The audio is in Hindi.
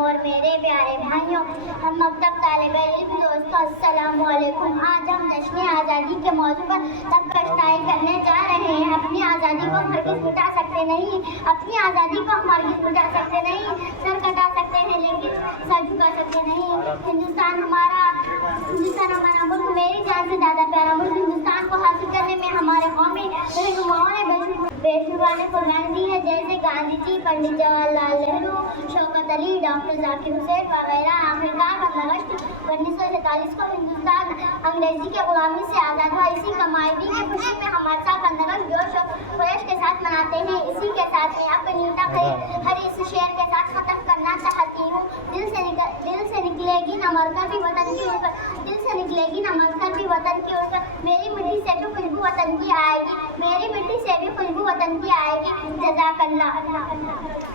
और मेरे प्यारे भाइयों, हम मकतब तालिबे इल्म दोस्तों, अस्सलामु अलैकुम। आज हम जश्न आज़ादी के मौजू पर तबकश्ताई करने जा रहे हैं। अपनी आज़ादी को हम हरगिज़ मिटा सकते नहीं, अपनी आज़ादी को हम हरगिज़ मिटा सकते नहीं। सर कटा सकते हैं लेकिन सर झुका सकते नहीं। हिंदुस्तान हमारा मुल्क, मेरी जान से ज़्यादा प्यारा मुल्क। हिंदुस्तान को हासिल करने में हमारे कौमी रहनुमाओं ने बेशुमार कुर्बानी दी है, जैसे गांधी जी, पंडित जवाहरलाल नेहरू, शौकत अली, डॉक्टर जाकिर हुसैन वगैरह। आखिरकार 15 अगस्त 1947 को हिंदुस्तान अंग्रेजी के गुलामी से आज़ाद हुआ। इसी कमाईदी की खुशी में हमारे साथ 15 अगस्त जोश और ख्वाहिश के साथ मनाते हैं। इसी के साथ मैं अपनी हर इस शेर के साथ ख़त्म करना चाहती हूँ। दिल से निकलेगी न मरकर भी वतन की उड़कर, दिल से निकलेगी न मरकर भी वतन की उड़कर। मेरी मिट्टी से भी खुशबू वतन की आएगी, मेरी मिट्टी से भी खुशबू वतन की आएगी। जज़ाकल्लाह।